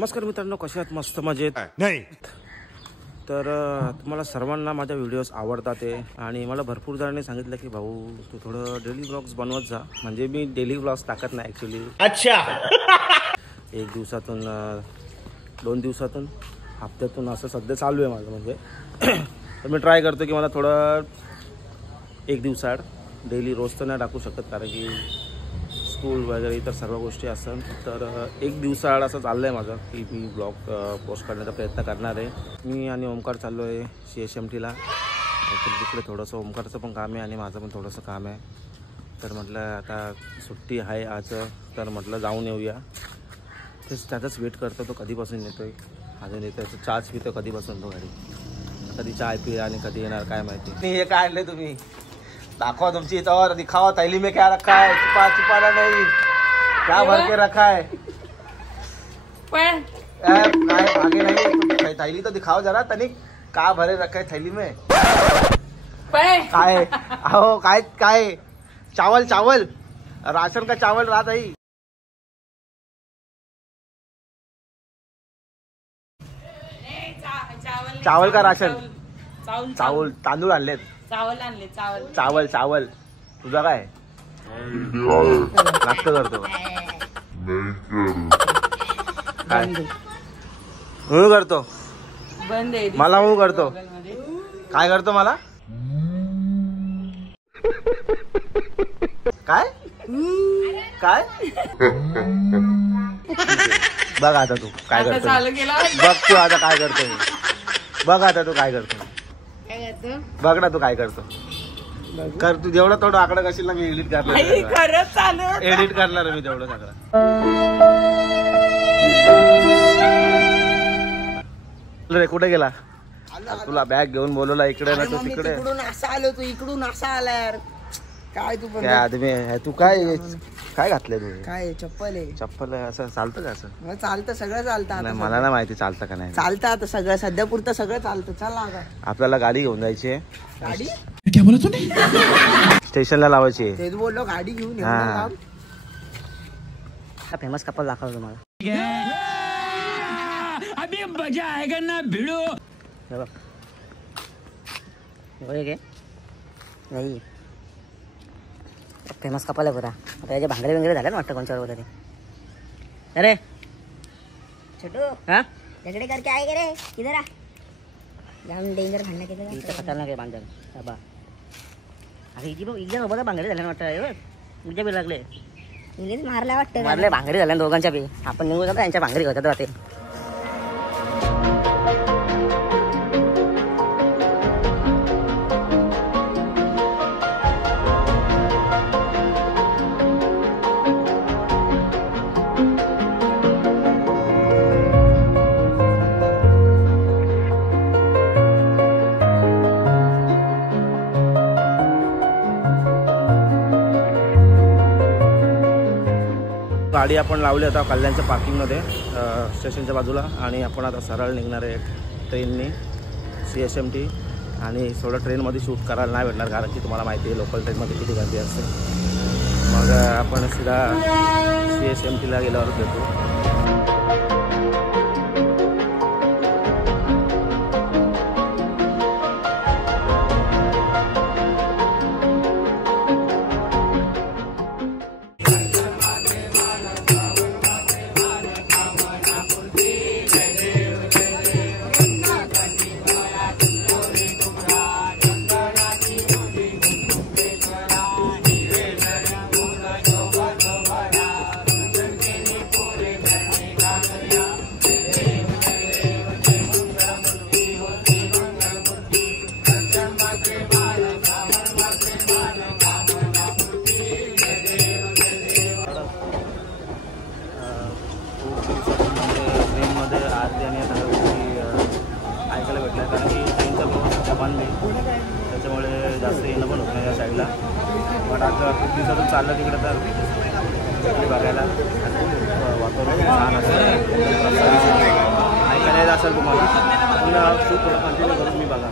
नमस्कार मित्रांनो, कसे आहात? मस्त मजेत नाही तर तुम्हाला सर्वांना माझ्या व्हिडिओज आवडतात ते आणि मला भरपूर जणांनी सांगितलं की भाऊ तू थोडं डेली व्लॉग्स बनवत जा. म्हणजे मी डेली व्लॉग्स टाकत नाही ॲक्च्युली. अच्छा एक दिवसातून 2 दिवसातून हप्त्यातून असं सध्या चालू आहे माझं. म्हणजे तर मी ट्राय करतो की मला थोडं एक दिवसाआड डेली रोज तर नाही टाकू शकत, कारण की स्कूल वगैरे इतर सर्व गोष्टी असतात. तर एक दिवसाआड असं चाललं आहे माझं की मी ब्लॉग पोस्ट करण्याचा प्रयत्न करणार आहे. मी आणि ओमकार चाललो आहे CSMTला. तिकडे थोडंसं ओमकारचं पण काम आहे आणि माझं पण थोडंसं काम आहे. तर म्हटलं आता सुट्टी आहे आज, तर म्हटलं जाऊन येऊया. तेच त्याचाच वेट करतो, तो कधीपासून येतो आहे. अजून येतो आहे, चहाच पितो कधीपासून तो घरी. कधी चहा पिला आणि कधी येणार काय माहिती. हे काय आणले तुम्ही? दाखवा तुमची इथं, दिखावा. थैली में क्या रखा है? छुपाना नहीं, क्या भर के रखा है? काय भागे नहीं, थैली तो दिखाओ जरा तनिक. का भरे रखा है थैली में? काय अहो काय चावल चावल राशन का चावल राहत आहे. चावल का राशन? चावल तांदूळ आणलेत. चावल चावल तुझा काय नाटक करतो? काय हळू करतो? मला हळू करतो? काय करतो मला? काय काय बघ आता तू काय करतो? बघ तू आता काय करतो? बघ आता तू काय करतो? बघ ना तू काय करतो? कर तू. जेवढं थोडं आकडा कशील ना, मी एडिट करणार. एडिट करणार मी तेवढं सगळं. रे कुठे गेला? तुला बॅग घेऊन बोलवला इकडे ना, तू तिकडे. इकडून असा आलो, तू इकडून असा आला यार. काय तू पण आदमी तू काय काय घातलंय तू? काय चप्पल आहे? चप्पल आहे? असं चालतं का? असं चालतं, सगळं चालतं. नाही, मला नाही माहिती चालतं का नाही. चालतं आता सगळं, सध्या पुरतं सगळं चालतं. चल ना, आपल्याला गाडी घेऊन जायची आहे. गाडी क्या बोला तूने? स्टेशनला लावायची आहे. तेच बोललो, गाडी घेऊन येऊ हा. ना. फेमस कपल दाखवतो तुम्हाला. अभी मजा आएगा ना भिड़ो. हे बघ, हे नाही फेमस कपल आहे पुरा. आता त्याचे भांगडे वगैरे झाले ना वाटतं कोणच्यावर तरी. अरे छोटू हा झगड़े करके आए रे, किधर आ? जाम डेंजर भांडण केलं. इथं खतरनाक आहे बांधण बाबा. अरे इथे बघ, एकदा सोबत भांगडे झाले ना वाटतं. तुझ्या बी लागले, इंग्लिश मारला वाटतं. मारले भांगडी झाल्या दोघांच्या बी. आपण निघून जातो, यांच्या भांगडी होतात राहते. गाडी आपण लावली आता कल्याणच्या पार्किंगमध्ये स्टेशनच्या बाजूला. आणि आपण आता सरळ निघणार आहे ट्रेनने CSMT. आणि थोडं ट्रेनमध्ये शूट करायला नाही भेटणार, कारण की तुम्हाला माहिती आहे लोकल ट्रेनमध्ये किती गर्दी असते. मग आपण सीधा CSMTला गेल्यावर भेटू. ट्रेनमध्ये आरती आणि सगळ्या गोष्टी ऐकायला भेटल्या, कारण की ट्रेनचा प्रवास बंद नाही, त्याच्यामुळे जास्त येणं पण होत नाही या साईडला. पण आता खूप दिवसातून चाललं तिकडे, तर तिकडे बघायला वातावरण छान असेल, ऐकायला येत असेल तुम्हाला. पण शूट थोडं कंटिन्यू करून मी बघा.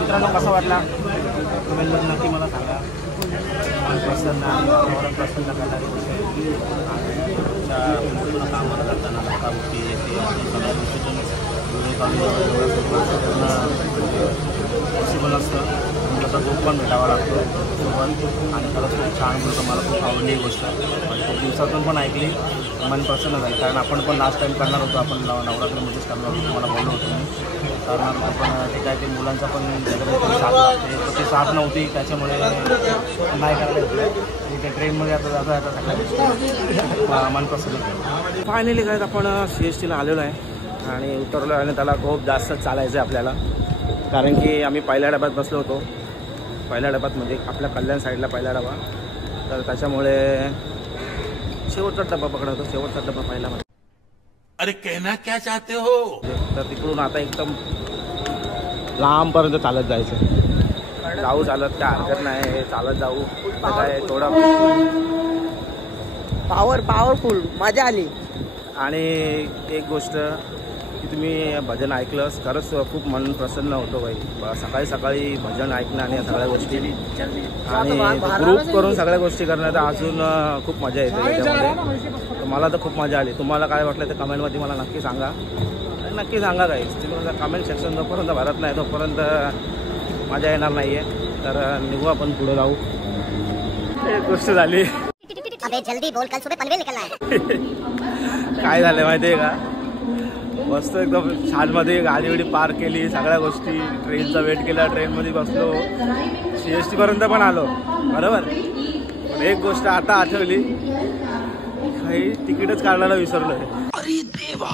मित्रांनो कसा वाटला कमेंटमध्ये नक्की मला सांगा. प्रसन्न प्रसन्न करणारी गोष्ट कामाला करताना सगळ्या गोष्टीतून पॉसिबल असतं. त्याचा दुःख पण भेटावा लागतो सोबत आणि खरंच खूप छान बोलतो. मला खूप आवडली ही गोष्ट खूप दिवसातून पण ऐकली मन प्रसन्न झाली. कारण आपण पण लास्ट टाईम करणार होतो, आपण नवरात्रीमध्येच करणार होतो, तुम्हाला बोललो होतो मी करणार होतो. पण ते काय ते मुलांचा पण साथ लागते तर ते साथ नव्हती त्याच्यामुळे नाही करायला होतं. ते ट्रेनमध्ये आता जाता येतात सगळ्या गोष्टी मन प्रसन्न झालं. फायनली काय आपण CSTला आलेलो आहे आणि उतरलो आणि त्याला खूप जास्त चालायचं आहे आपल्याला. कारण की आम्ही पहिल्या डब्यात बसलो होतो. पहिल्या डब्यात म्हणजे आपल्या कल्याण साईडला पहिला डबा, तर त्याच्यामुळे शेवटचा डबा पकडा होता. शेवटचा डबा पहिला मध्ये. अरे कहना क्या चाहते हो? तर तिकडून आता एकदम लांबपर्यंत चालत जायचं. जाऊ चालत काय हरकत नाही, चालत जाऊ. काय थोडा पॉवरफुल मजा आली. आणि एक गोष्ट की तुम्ही भजन ऐकलंस खरंच खूप मन प्रसन्न होतं बाई. सकाळी सकाळी भजन ऐकणं आणि सगळ्या गोष्टी आणि ग्रुप करून सगळ्या गोष्टी करण्यात अजून खूप मजा येते त्याच्यामध्ये. मला तर खूप मजा आली. तुम्हाला काय वाटलं ते कमेंटमध्ये मला नक्की सांगा. नक्की सांगा काही तुम्ही कमेंट सेक्शन जोपर्यंत भरत नाही तोपर्यंत मजा येणार नाही आहे. तर निघू आपण पुढे जाऊ. एक गोष्ट झाली. अबे जल्दी बोल, कल सुबह पनवेल निकलना है. काय झालं माहिती आहे का, मस्त एकदम छान मध्ये गाडी बिडी पार्क केली, सगळ्या गोष्टी, ट्रेनचा वेट केला, ट्रेनमध्ये बसलो, CST पर्यंत पण आलो बरोबर. पण एक गोष्ट आता आठवली, काही तिकीटच काढायला विसरलोय. अरे देवा.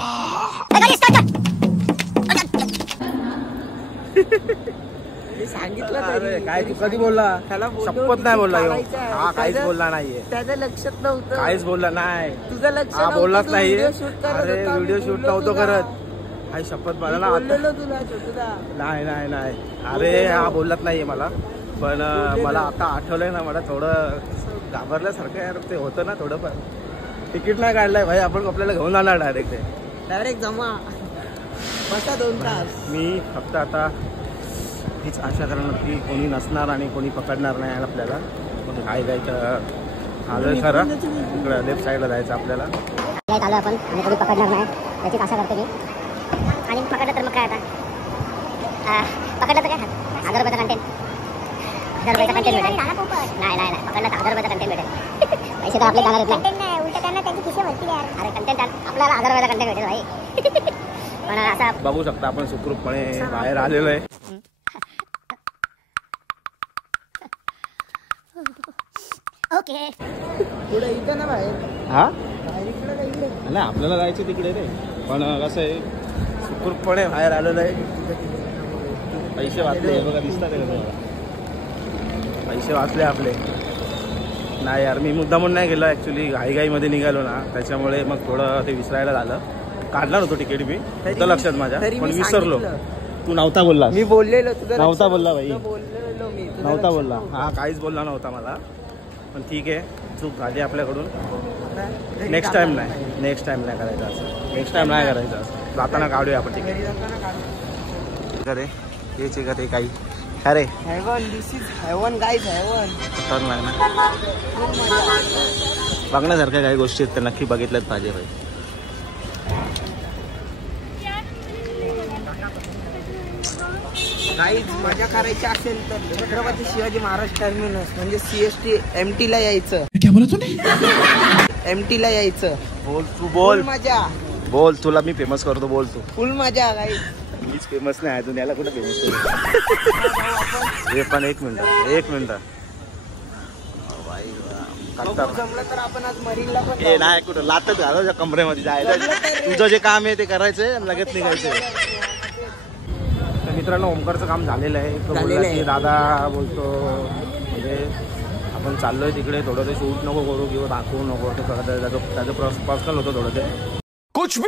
सांगितलं अरे काय तू कधी बोलला? शपथ नाही बोलला ह्यो. हा काहीच बोलला नाहीये, त्याच्या लक्षात नव्हतं, काहीच बोलला नाही. तुझं लक्ष हा बोललाच नाहीये. अरे होता, व्हिडिओ शूट नव्हतो करत. काही शपथ मला ना आता तुला छोटूदा. नाही नाही नाही. अरे हा बोललाच नाहीये मला. पण मला आता आठवलंय ना, मला थोडं घाबरल्यासारखं यार ते होतं ना थोडंफार. तिकीट नाही काढलंय भाई, आपण आपल्याला घेऊन जाणार डायरेक्ट जमा बसा 2 तास. मी फक्त आता हीच आशा करणार की कोणी नसणार आणि कोणी पकडणार नाही आपल्याला. पण काय जायचं आलोय खरं, इकडं लेफ्ट साईडला जायचं आपल्याला. आलो आपण आणि कोणी पकडणार नाही याची आशा करते मी. आणि पकडलं तर मग काय आता, पकडलं तर काय 1000 रुपयाचा कंटेंट, 1000 रुपयाचा कंटेंट भेटेल. नाही नाही नाही, पकडलं तर 1000 रुपयाचा कंटेंट भेटेल. पैसे तर आपले जाणार नाही, उलट त्यांना त्यांची खिशे भरतील यार. अरे कंटेंट आपल्याला 1000 रुपयाचा कंटेंट भेटेल भाई. पण असा बघू शकता आपण सुखरूपपणे बाहेर आलेलो आहे. ओके पुढे इथं ना बाहेर, हा बाहेर इकडे का इकडे? नाही आपल्याला जायचं तिकडे रे. पण कसं आहे, सुखरूपपणे बाहेर आलेलो आहे. पैसे वाचले बघा, दिसतात आहे का तुम्हाला? पैसे वाचले आपले. नाही यार, मी मुद्दामून नाही गेलो ॲक्च्युली, घाईघाईमध्ये निघालो ना, त्याच्यामुळे मग थोडं ते विसरायला झालं. काढणार होतो तिकीट मी, होतं लक्षात माझ्या, पण विसरलो. तू नव्हता बोलला, मी बोललेलो, तुझं नव्हता बोलला भाई, बोललेलो मी, नव्हता बोलला. हा काहीच बोलला नव्हता मला. पण ठीक आहे, चूक झाली आपल्याकडून. नेक्स्ट टाइम नाही, नेक्स्ट टाइम नाही करायचं असं, नेक्स्ट टाइम नाही करायचं असं. जाताना काढूया आपण तिकीट. अरे हेच आहे का ते काही? अरे heaven, this is heaven guys, heaven. तर नाही ना, बघण्यासारख्या काही गोष्टी आहेत, त्या नक्की बघितल्याच पाहिजे भाई. गाईज मजा करायची असेल तर छत्रपती शिवाजी महाराज टर्मिनस म्हणजे CST MT ला यायचं. MT ला यायचं. बोल तू, बोल मजा, बोल, तुला मी फेमस करतो, बोल तू. फुल मजा गाईज. मीच फेमस नाही आहे, याला कुठं फेमस करू? हे पण एक मिनिट जमलं तर आपण आज मरीनला पण हे नाही कुठं लातच घालायच्या कमरेमध्ये जायचं. तुझं जे काम आहे ते करायचंय, लगेच निघायचंय. तर मित्रांनो, ओमकारचं काम झालेलं आहे. तो बोलला की दादा बोलतो म्हणजे आपण चाललोय तिकडे, थोडं ते शूट नको करू किंवा दाखवू नको, त्याचं पर्सनल होतं थोडं ते, कुछ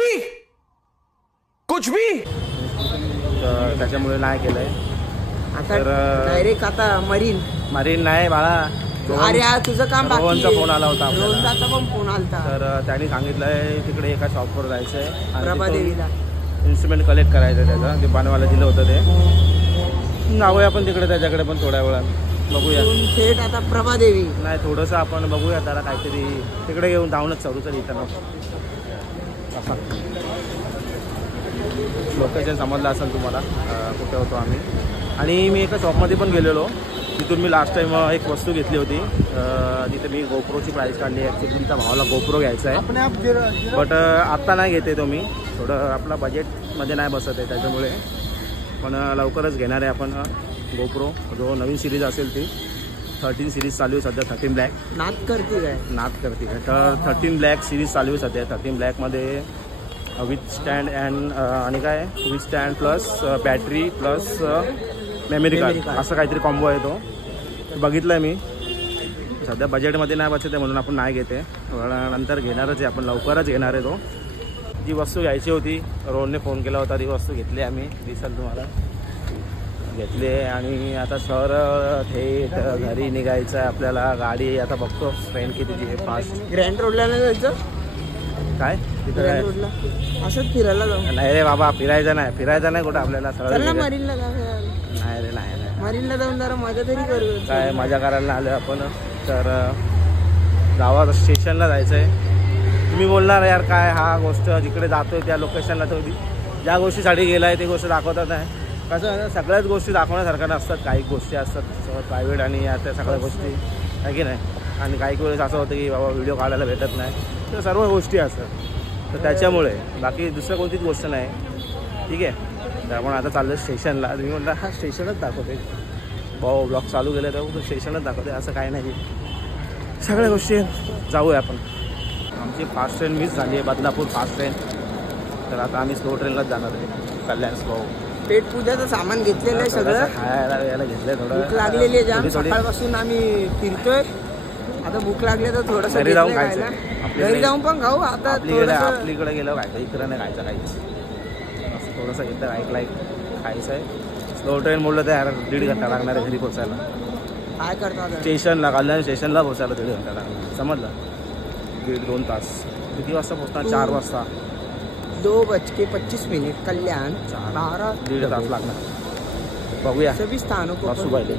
भी तर त्याच्यामुळे नाही केलंय. आता तर डायरेक्ट आता मरीन नाही बाळा. अरे यार तुझं काम बाकी रोहनचा आहे. फोन आला होता आपल्याला. रोहनचा पण फोन आलता. तर त्यांनी सांगितलंय तिकडे एका शॉपवर जायचंय प्रभादेवीला इन्स्ट्रुमेंट कलेक्ट करायचं, त्याचं ते पानवाला दिलं होतं ते. जाऊया आपण तिकडे त्याच्याकडे पण थोड्या वेळात, बघूया. थेट आता प्रभादेवी नाही थोडंसं आपण बघूया त्याला काहीतरी तिकडे येऊन जाऊनच चढू. चल इथं लोकेशन समजलं असेल तुम्हाला कुठे होतो आम्ही. आणि मी एका शॉपमध्ये पण गेलेलो, तिथून मी लास्ट टाइम एक वस्तू घेतली होती. तिथे मी गोप्रोची प्राईस काढली. ॲक्च्युली तुमच्या भावाला गोप्रो घ्यायचा आहे, बट आत्ता नाही घेते तो. मी थोडं आपला बजेटमध्ये नाही बसत आहे त्याच्यामुळे, पण लवकरच घेणार आहे आपण गोप्रो. जो नवीन सिरीज असेल ती 13 सिरीज चालू आहे सध्या. 13 ब्लॅक नाद करते काय तर 13 ब्लॅक सिरीज चालू आहे सध्या. 13 ब्लॅकमध्ये विथ स्टँड अँड आणि काय with stand plus battery plus memory card असं काहीतरी कॉम्बो आहे तो. बघितलं आहे मी. सध्या बजेटमध्ये नाही बसत आहे म्हणून आपण नाही घेते, नंतर घेणारच आहे आपण, लवकरच घेणार आहे तो. जी वस्तू घ्यायची होती, रोहनने फोन केला होता, ती वस्तू घेतली आम्ही, दिसेल तुम्हाला, घेतली. आणि आता सर थेट घरी निघायचं आहे आपल्याला. गाडी आता बघतो ट्रेन कितीची आहे, फास्ट. ग्रँड रोडला नाही जायचं काय तिथं ग्रँड काय रोडला असंच फिरायला जाऊ. नाही रे बाबा, फिरायचं नाही कुठं आपल्याला. चल ना सरळ मरीनला जाऊया. नाही रे, नाही मरीनला जाऊन जरा मजा तरी करू. काय मजा करायला आलो आपण. तर गावात स्टेशनला जायचं आहे. तुम्ही बोलणार यार काय हा गोष्ट जिकडे जातोय त्या लोकेशनला, तो ज्या गोष्टीसाठी गेलाय ती गोष्ट दाखवतात आहे. कसं आहे, सगळ्याच गोष्टी दाखवण्यासारख्या नसतात. काही गोष्टी असतात सगळं प्रायव्हेट आणि त्या सगळ्या गोष्टी आहे की नाही. आणि काही वेळेस असं होतं की बाबा व्हिडिओ काढायला भेटत नाही, तर सर्व गोष्टी असतात. तर त्याच्यामुळे बाकी दुसरं कोणतीच गोष्ट नाही. ठीक आहे. तर आपण आता चाललो स्टेशनला. तुम्ही म्हटलं हा स्टेशनच दाखवते भाऊ, ब्लॉग चालू केलं तर स्टेशनच दाखवते, असं काही नाही. सगळ्या गोष्टी जाऊया आपण. आमची फास्ट ट्रेन मिस झाली आहे, बदलापूर फास्ट ट्रेन. तर आता आम्ही स्लो ट्रेनलाच जाणार आहे, कल्याण स्लो. पेट पूजाचं सामान घेतलेलं आहे सगळं. खायला यायला घेतलंय थोडं. भूक लागलेली आहे जाम. थोडी सकाळपासून आम्ही फिरतोय. आता भूक लागली तर थोडंसं घरी जाऊन घेतलंय खायचं. खायला. घरी जाऊन पण खाऊ. आता आपलीकडे गेल्यावर खायचं, इकडं नाही खायचं काहीच. असं थोडंसं इथं खायचं आहे. स्लो ट्रेन मोडलं तर यार 1.5 घंटा लागणार आहे घरी पोचायला. काय करतात स्टेशनला, कल्याण स्टेशनला पोचायला 1.5 घंटा लागणार. समजलं. 1.5-2 तास. किती वाजता पोचणार? 4 वाजता. 2:25 कल्याण. 1.5 तास लागणार. बघूया. सभी स्थानों को वासू पाहिले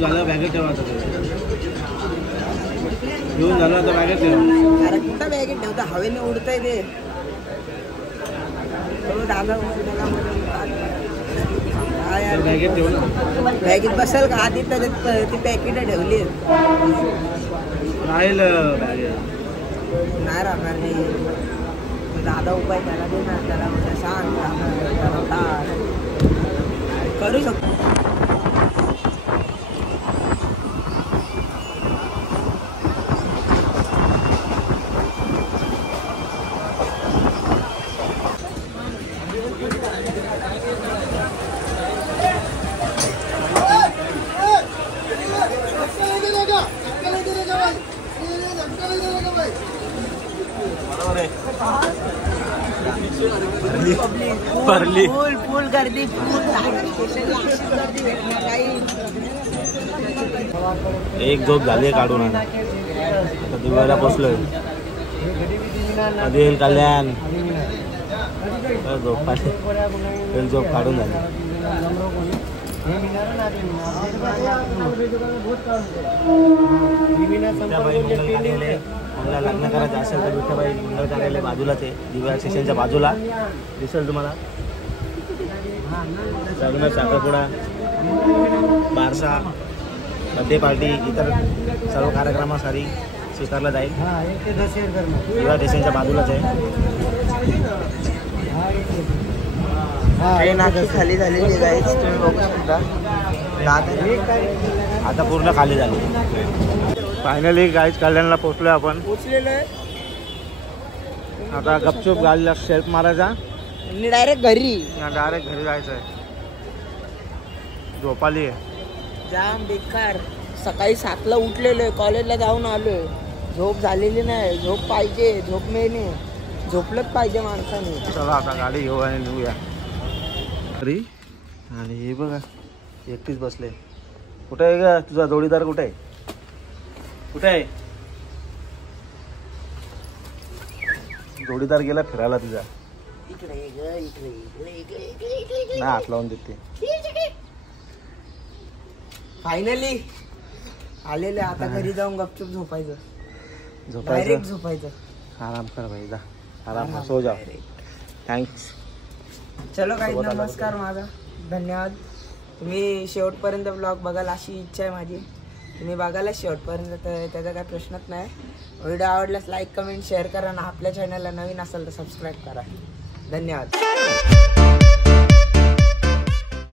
झालं. बॅगेत ठेवा घेऊन झालं आता बॅगेत ठेवा. अरे कुठं बॅगेत ठेवता? हवेने उडतंय ते. दादा बॅगेत ठेवू ना. बॅगेत बसेल का? आधी तर ती पॅकेट ठेवली राहील बॅगेत. नाही राहणार नाही. दादा उपाय त्याला दे ना, त्याला म्हणजे सांग करू शकतो. भरली फुल गर्दी. एक झोप झाली काढून. आता दिवाळीला पोचलोय. कधी येईल कल्याण? झोप एक झोप काढून झाली. मला लग्न करायचं असेल तर विठ्ठाबाई मंगल कार्यालय बाजूलाच आहे, दिव्या स्टेशनच्या बाजूला दिसेल तुम्हाला. लग्न, साखरपुडा, बारसा, बर्थडे पार्टी, इतर सर्व कार्यक्रमासाठी स्वीकारला जाईल. दिव्या स्टेशनच्या बाजूलाच आहे. ट्रेन आखी खाली झालेली आहे, तुम्ही बघू शकता. आता पूर्ण खाली झाली. फायनली गाईज कल्याणला पोचलोय आपण. पोचलेलं आहे. आता गपचूप गाडीला शेल्फ मारायचा आणि डायरेक्ट घरी. डायरेक्ट घरी जायचं आहे. झोपाली आहे जाम बेकार. सकाळी 7ला उठलेलो आहे, कॉलेजला जाऊन आलोय. झोप झालेली नाही. झोप पाहिजे, झोप मेन. झोपलंच पाहिजे माणसाने. चला आता गाडी घेऊ आणि निघूया. अरे आणि हे बघा एकटीच बसले. कुठे आहे का तुझा जोडीदार? कुठे आहे? कुठे आहे जोडीदार? गेला फिरायला तुझा. नाही हात लावून देते. फायनली आलेले. आता घरी जाऊन गपचूप झोपायचं. डायरेक्ट झोपायचं. आराम कर भाई, जा आराम, सो जा. थँक्स. चलो काही नमस्कार माझा. धन्यवाद. तुम्ही शेवटपर्यंत ब्लॉग बघाल अशी इच्छा आहे माझी. तुम्ही बघायला शेवटपर्यंत, तर त्याचा काय प्रश्नच नाही. व्हिडिओ आवडल्यास लाईक, कमेंट, शेअर करा. आणि आपल्या चॅनलला नवीन असेल तर सबस्क्राईब करा. धन्यवाद.